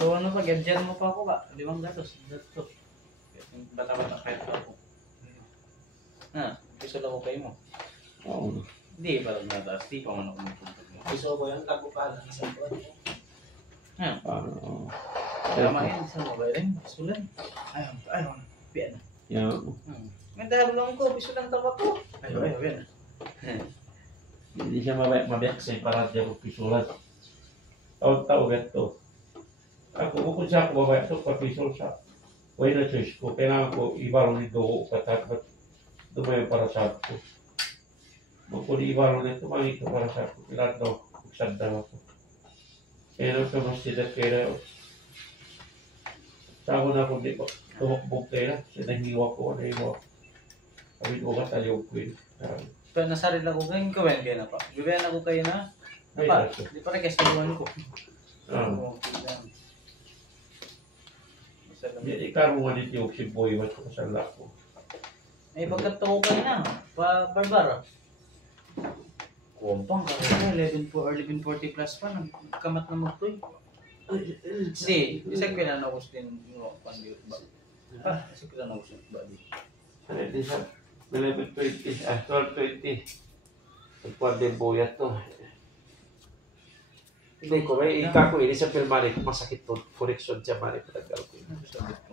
So ano pa, gadyan mo pa ako ka? 5 gatos. Gatos. Bata-bata kahit ako. Ha, gusto lang ko kayo mo. Oo. Hindi, parang nataas. Di pa man ako magpunta mo. Gusto ko yung tagupalan sa buwan. Ha? Oo. Tama yan sa mobile rin. Sulan. Ayaw. Piyan. Yan. Ganda lang ko. Piso lang tawa ko. Ayaw. Yan. Hindi siya mabiyak sa para diya ko pisulat. Taon-taon ganito. Ako bukod sa ako babaya ito, papisol sa way na choice ko. Kailangan ko ibarong nito ko katapat dumayo para sa ako. Kung ibarong nito, mangito para sa ako. Kailangan daw, magsanda ako. Kaya nang kamasidat kaya sa ako na kung di ko tuhok-bog kaya, sinahiwa ko, nahiwa. Sabi ko ka taliyog ko yun. Pero nasaril ako ngayon kawin kayo na pa. Gawain ako kayo na. Napa, di pa rin kasi iwan ko. Hindi, ikaroon nga dito yung si Boy, ba't ko kasala ko. Ay, pagkatawa kayo na. Barbara. Kumpang ka rin. 11:40 plus pa. Nagkamat na magtoy. Hindi. Isang pinanawos din yung pandi ba? Isang pinanawos yung ba? Hindi siya. 11:20, 12:20. Nagpuan din buyat to. Hindi ko, may ika ko ini sa filmari ko masakit po. Correction siya mari. Patagal ko. Sabit ko.